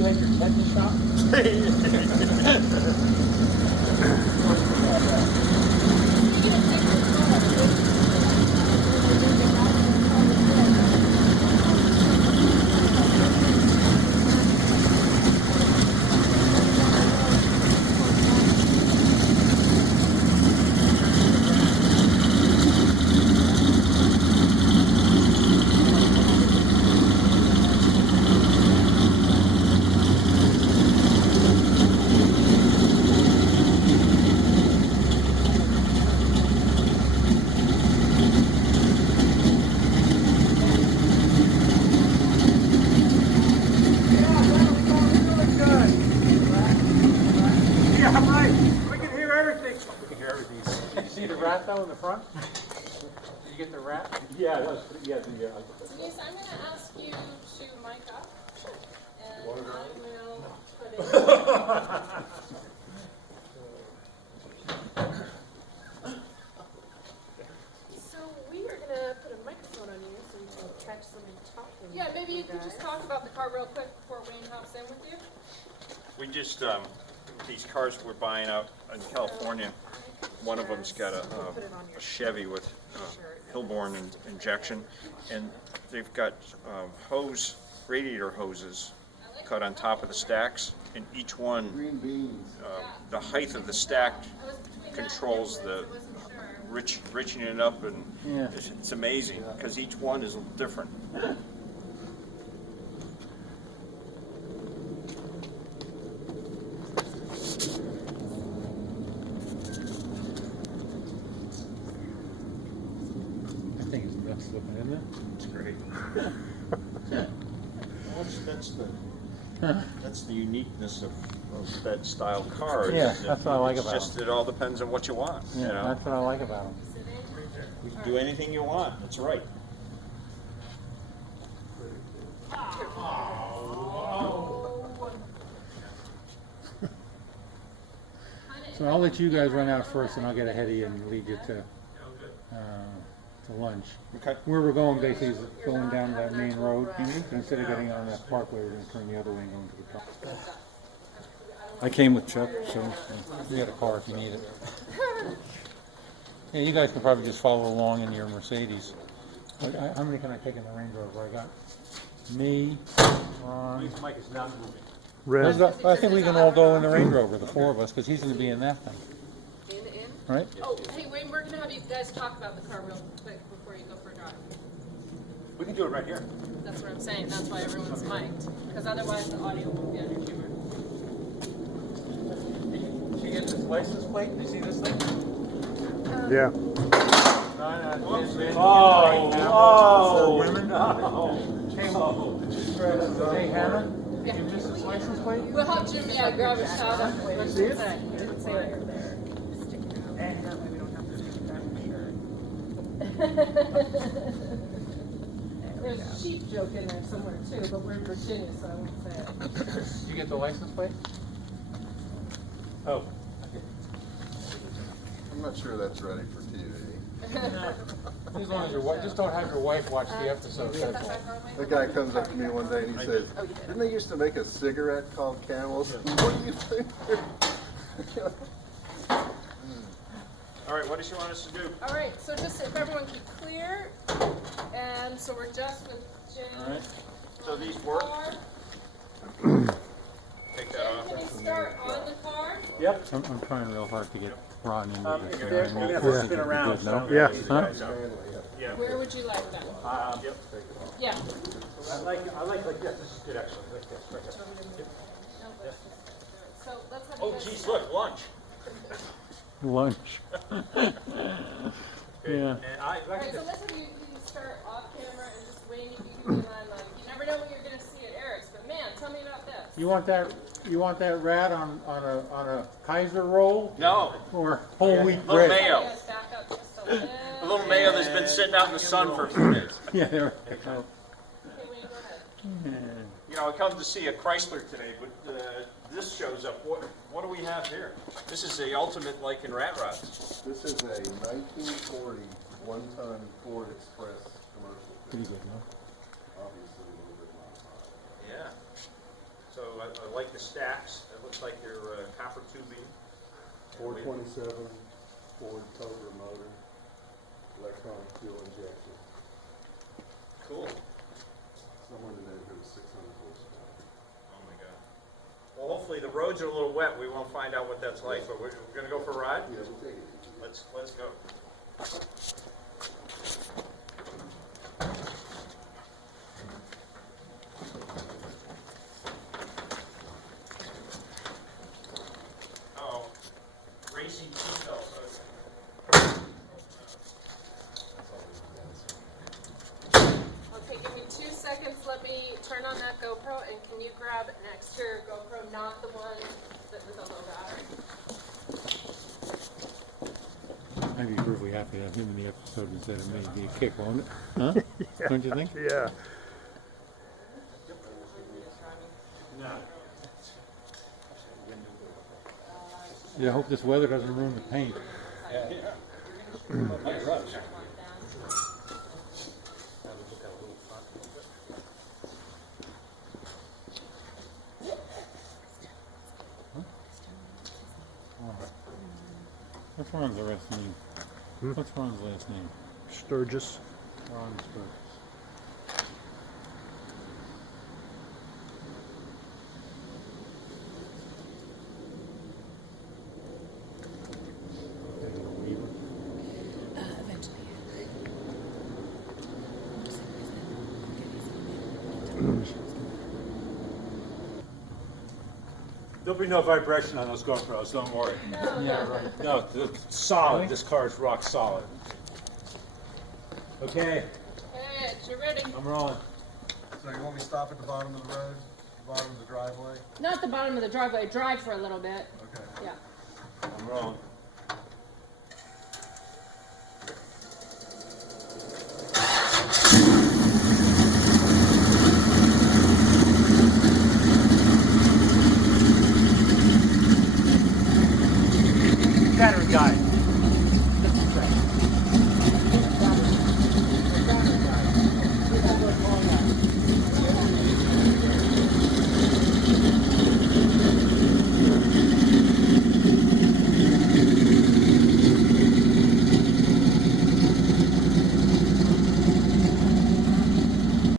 you like your technical shop? In the front? Did you get the rat? Yeah, that was pretty, yeah. Denise, I'm going to ask you to mic up, and I will put it. So we are going to put a microphone on you so you can catch somebody talking. Yeah, maybe you could just talk about the car real quick before Wayne hops in with you. We just, these cars we're buying out in California, one of them's got a Chevy with Hillborn injection, and they've got radiator hoses cut on top of the stacks, and each one, the height of the stack controls the riching it up, and it's amazing because each one is different. Looking, isn't it? It's great. That's the uniqueness of that style car. Yeah, that's what I like about them. It all depends on what you want. Yeah, you know? That's what I like about them. You can do anything you want. That's right. So I'll let you guys run out first, and I'll get ahead of you and lead you to lunch. Okay. Where we're going basically is going down that main road. Instead of getting on that parkway, we're going to turn the other way and go into the park. I came with Chuck, so you got a car if you need it. Yeah, you guys can probably just follow along in your Mercedes. How many can I take in the Range Rover? I got me, Ron. Mike is not moving. Red. I think we can all go in the Range Rover, the four of us, because he's going to be in that thing. Right? Oh, hey Wayne, we're going to have you guys talk about the car real quick before you go for a drive. We can do it right here. That's what I'm saying. That's why everyone's mic'd. Because otherwise the audio won't be on your tuner. Did you get this license plate? Did you see this thing? Yeah. Oh, women? Hey, Hannah? Did you miss this license plate? We'll have Jimmy grab a shot of it. See it? There's a sheep joke in there somewhere too, but we're in Virginia, so I won't say it. Did you get the license plate? Oh. I'm not sure that's ready for TV. As long as your wife, just don't have your wife watch the episode. The guy comes up to me one day and he says, "Didn't they used to make a cigarette called Camels?" What do you think? All right, what does she want us to do? All right, so just if everyone can clear, and so we're just with Jim. All right. So these work. Take that off. Can we start on the car? Yep. I'm trying real hard to get Ron into this. You're going to have to spin around. Good, no? Yeah. Huh? Yeah. Where would you like that? Yep. Yeah. I like this. This is good, actually. Like this, right here. So let's have Oh, you guys geez, look, lunch. Lunch. Yeah. And All right, so let's have you start off camera and just Wayne, you can be on. You never know what you're going to see at Eric's, but man, tell me about this. You want that rat on a Kaiser roll? no, Or whole wheat little bread? mayo. Yes, back up just a little. A little mayo that's been sitting out in the sun for a few days. Yeah, there we go. Okay, Wayne, go ahead. You know, I come to see a Chrysler today, but this shows up. What do we have here? This is the ultimate like in rat rods. This is a 1940 one-ton Ford Express commercial. Pretty good, no? Obviously a little bit modified. Yeah. So So I like the stacks. It looks like they're copper tubing. 427 Ford Cobra motor, electronic fuel injection. Cool. Somewhere in the neighborhood of 600 horsepower. Oh my God. Well, hopefully the roads are a little wet. We won't find out what that's like, but we're gonna go for a ride? Yeah, we'll take it. Let's go. Oh, racing seatbelts. Okay, give me 2 seconds. Let me turn on that GoPro, and can you grab an exterior GoPro, not the one that with a low battery? I'd be really happy to have him in the episode instead of me. Be a kick, won't it? Huh? Don't you think? Yeah. Yeah, I hope this weather doesn't ruin the paint. What's Ron's last name? What's Ron's last name? Sturges. Ron Sturges. Eventually. There'll be no vibration on those GoPros, don't worry. Yeah, right. No, it's solid. Really? This car is rock solid. Okay, Hey, you're ready. I'm rolling. So you want me to stop at the bottom of the road, bottom of the driveway? Not the bottom of the driveway. Drive for a little bit. Okay. Yeah. I'm rolling.